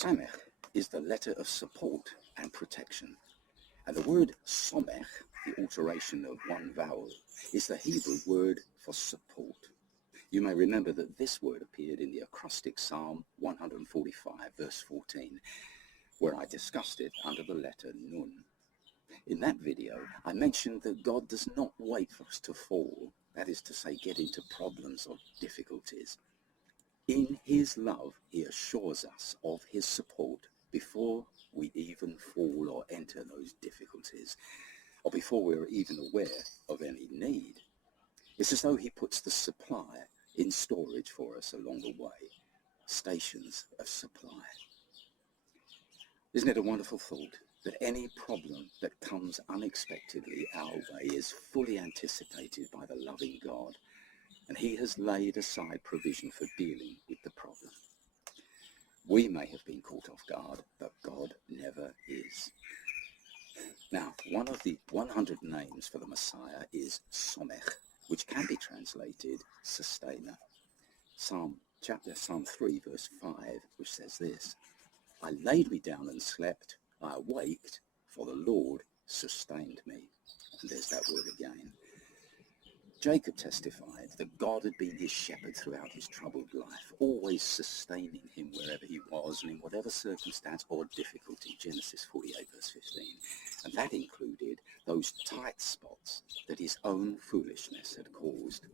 Samech is the letter of support and protection. And the word Samech, the alteration of one vowel, is the Hebrew word for support. You may remember that this word appeared in the acrostic Psalm 145, verse 14, where I discussed it under the letter Nun. In that video, I mentioned that God does not wait for us to fall, that is to say, get into problems or difficulties. In his love, he assures us of his support before we even fall or enter those difficulties, or before we're even aware of any need. It's as though he puts the supply in storage for us along the way, stations of supply. Isn't it a wonderful thought that any problem that comes unexpectedly our way is fully anticipated by the loving God, and he has laid aside provision for dealing with the problem? We may have been caught off guard, but God never is. Now, one of the 100 names for the Messiah is Samech, which can be translated sustainer. Psalm 3, verse 5, which says this: I laid me down and slept, I awaked, for the Lord sustained me. And there's that word again. Jacob testified that God had been his shepherd throughout his troubled life, always sustaining him wherever he was and in whatever circumstance or difficulty, Genesis 48, verse 15. And that included those tight spots that his own foolishness had caused.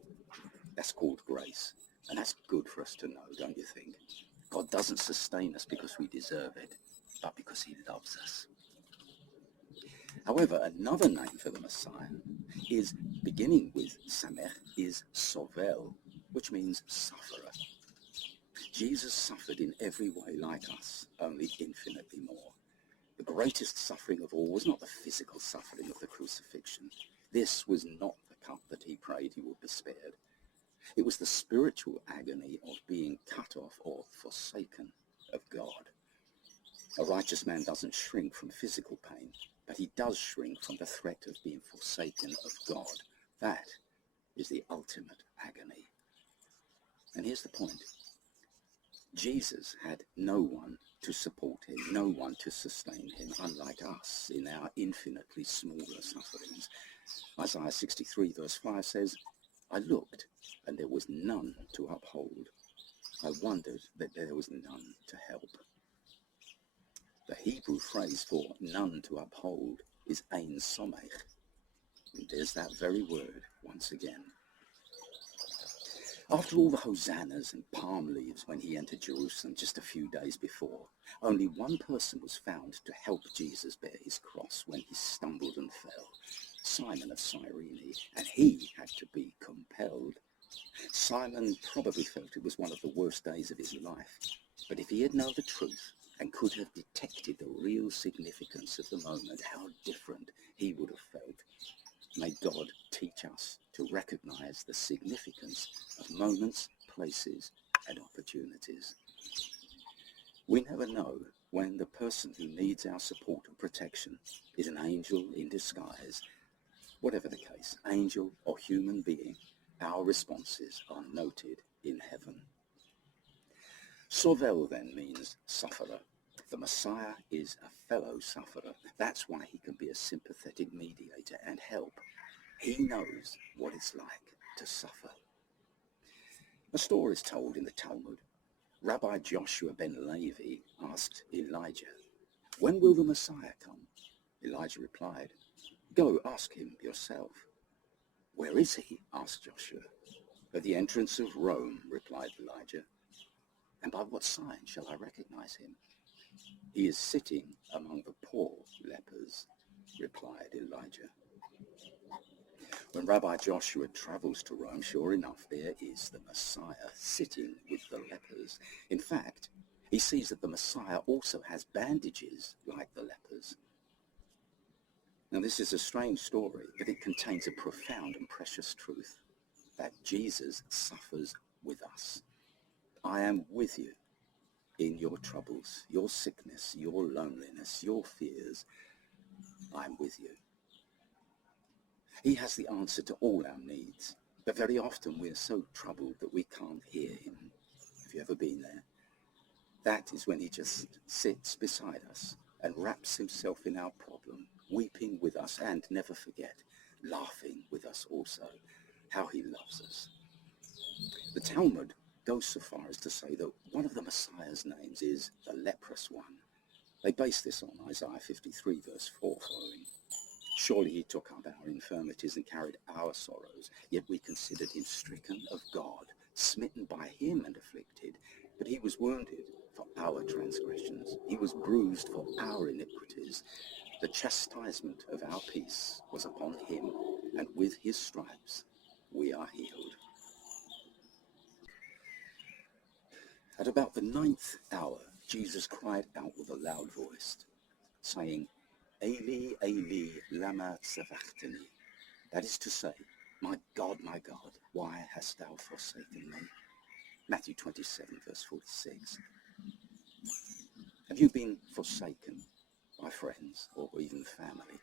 That's called grace. And that's good for us to know, don't you think? God doesn't sustain us because we deserve it, but because he loves us. However, another name for the Messiah is, beginning with Samech, is Sovel, which means sufferer. Jesus suffered in every way like us, only infinitely more. The greatest suffering of all was not the physical suffering of the crucifixion. This was not the cup that he prayed he would be spared. It was the spiritual agony of being cut off or forsaken of God. A righteous man doesn't shrink from physical pain, but he does shrink from the threat of being forsaken of God. That is the ultimate agony. And here's the point. Jesus had no one to support him, no one to sustain him, unlike us in our infinitely smaller sufferings. Isaiah 63, verse 5 says, I looked, and there was none to uphold. I wondered that there was none to help. The Hebrew phrase for none to uphold is ein somech. And there's that very word once again. After all the hosannas and palm leaves when he entered Jerusalem just a few days before, only one person was found to help Jesus bear his cross when he stumbled and fell, Simon of Cyrene, and he had to be compelled. Simon probably felt it was one of the worst days of his life, but if he had known the truth and could have detected the real significance of the moment, how different he would have felt. May God teach us to recognize the significance of moments, places, and opportunities. We never know when the person who needs our support and protection is an angel in disguise. Whatever the case, angel or human being, our responses are noted in heaven. Sovel then means sufferer. The Messiah is a fellow sufferer. That's why he can be a sympathetic mediator and help. He knows what it's like to suffer. A story is told in the Talmud. Rabbi Joshua ben Levi asked Elijah, when will the Messiah come? Elijah replied, go ask him yourself. Where is he? Asked Joshua. At the entrance of Rome, replied Elijah. And by what sign shall I recognize him? He is sitting among the poor lepers, replied Elijah. When Rabbi Joshua travels to Rome, sure enough, there is the Messiah sitting with the lepers. In fact, he sees that the Messiah also has bandages like the lepers. Now, this is a strange story, but it contains a profound and precious truth, that Jesus suffers with us. I am with you in your troubles, your sickness, your loneliness, your fears. I'm with you. He has the answer to all our needs, but very often we're so troubled that we can't hear him. Have you ever been there? That is when he just sits beside us and wraps himself in our problem, weeping with us, and never forget, laughing with us also, how he loves us. The Talmud goes so far as to say that one of the Messiah's names is the leprous one. They base this on Isaiah 53 verse 4 following. Surely he took up our infirmities and carried our sorrows, yet we considered him stricken of God, smitten by him and afflicted. But he was wounded for our transgressions. He was bruised for our iniquities. The chastisement of our peace was upon him, and with his stripes we are healed. At about the 9th hour, Jesus cried out with a loud voice, saying, Eli, Eli, lama sabachthani. That is to say, my God, why hast thou forsaken me? Matthew 27, verse 46. Have you been forsaken by friends or even family?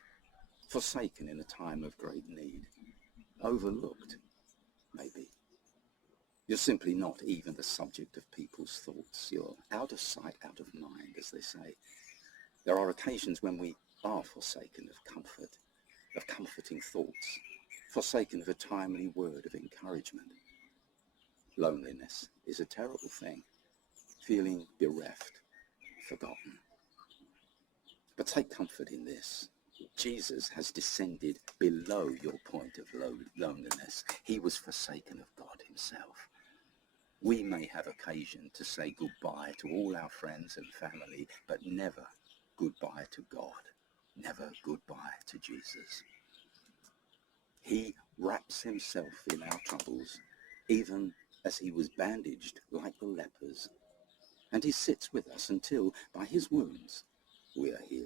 Forsaken in a time of great need? Overlooked, maybe? You're simply not even the subject of people's thoughts. You're out of sight, out of mind, as they say. There are occasions when we are forsaken of comfort, of comforting thoughts, forsaken of a timely word of encouragement. Loneliness is a terrible thing, feeling bereft, forgotten. But take comfort in this. Jesus has descended below your point of loneliness. He was forsaken of God himself. We may have occasion to say goodbye to all our friends and family, but never goodbye to God. Never goodbye to Jesus. He wraps himself in our troubles, even as he was bandaged like the lepers. And he sits with us until, by his wounds, we are healed.